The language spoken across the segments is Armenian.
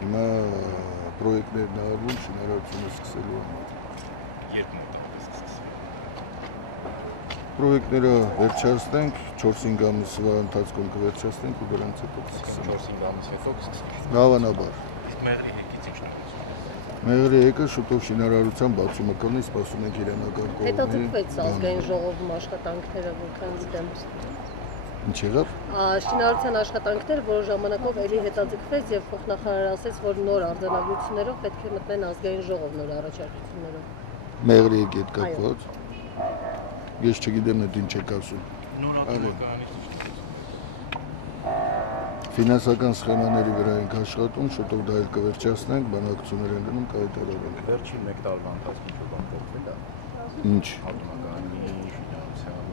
Հիմա պրոյեկտներն արվում, շինարարությունը սկսելու համար։ Երբ մոտավորապես կսկսվի։ Պրոյեկտները վերջացնենք, 4-5 ամսվա ընթացքում կվերջացնենք ու դրանից հետո կսկսենք։ 4-5 ամիս հետո կսկսվի։ Հավանաբար։ Իսկ Մեղրի հեկից ինչ նորություն։ Մեղրի հեկը շուտով շինարարության բացումը կլինի, սպասում ենք իրանական կողմի։ Հետաձգվեց ազգային ժողովում աշխատանքները, որքան գիտեմ։ Ինչ եղավ։ Շինարարության աշխատանքները որոշ ժամանակով էլի հետաձգվեց եւ փոխնախարարը ասաց, որ նոր արձանագրություններով պետք է մտնեն ազգային ժողով նոր առաջարկություններով։ Մեղրի հեկի հետ կապված։ Ես չգիտեմ այդ ինչ եք ասում։ Ֆինանսական սխեմաների վրա ենք աշխատում, շուտով դա էլ կվերջացնենք, բանակցություններ են գնում, կհայտարարենք։ Վերջին 1 տարվա ընթացքում ինչ-որ փոխվել է։ Ինչ։ Պատմականի, ֆինանսական,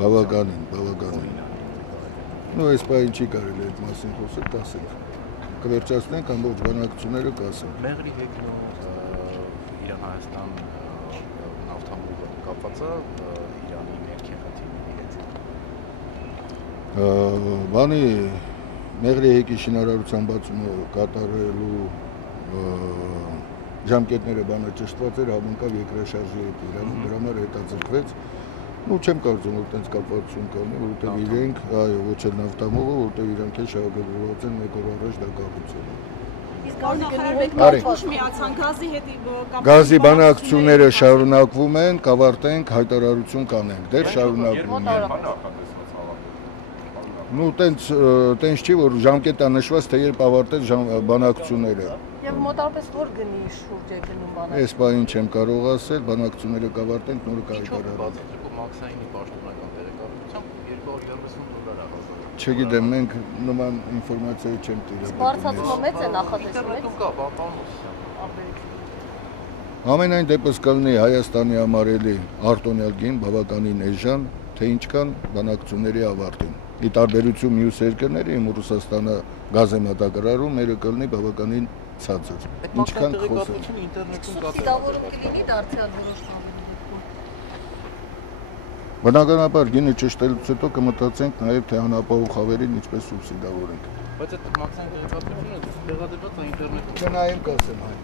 բավականին։ Այս բանը չի կարելի այդ մասին խոսել, կասենք։ Կվերջացնենք ամբողջ բանակցությունները կասենք։ Մեղրի հեկն ու Իրան-Հայաստան նավթամուղը կապված է Իրանի ներքին խնդիրների հետ։ Բանի Մեղրի հեկի շինարարության բացումը կատարելու ժամկետները բանը ճշտված էր, հավանական երկրաշարժի հետ Իրանում, դրա համար հետաձգվեց։ Չեմ կարծում, որ տենց կապվածություն կանի, որովհետև իրենք, այո, ոչ էլ նավթամուղը, որովհետև իրանք էլ շահագրգռված են 1 օր առաջ դա կառուցել։ Իսկ նախարարը միացան գազի հետ Գազի բանակցությունները շարունակվում են, կավարտենք, հայտարարություն կանենք, դեռ շարունակվում են։ Տենց չի, որ ժամկետը նշված, թե երբ ավարտեց բանակցությունները։ Եվ մոտավորապես որ գնի շուրջ է գնում բանակցությունները։ Այս բանին չեմ կարող ասել, բանակցությունները կավարտենք, նորը կհայտարարենք։ Մաքսայինի պաշտոնական տեղեկատվությամբ $250 Չգիտեմ, մենք նման ինֆորմացիա չեմ տիրապետում։ Բարձրացումը մեծ է նախատեսվում։ Ամենայն դեպս կլինի Հայաստանի համար էլի արտոնյալ գին, բավականին էժան, թե ինչքան բանակցությունների ավարտին։ Ի տարբերություն մյուս երկրների, իմ Ռուսաստանը գազ է մատակարարում, մերը կլինի բավականին ցածր։ Ինչքան խոսենք։ Սուբսիդավորում կլինի դարձյալ որոշ բաների։ Բնականաբար գինը ճշտելուց հետո կմտածենք նաև թե անապահով խավերին ինչպես սուբսիդավորենք։ Բայց այդ մաքսային տեղեկատվությունը տեղադրված է ինտերնետում։ Չնայեմ կասեմ հայ։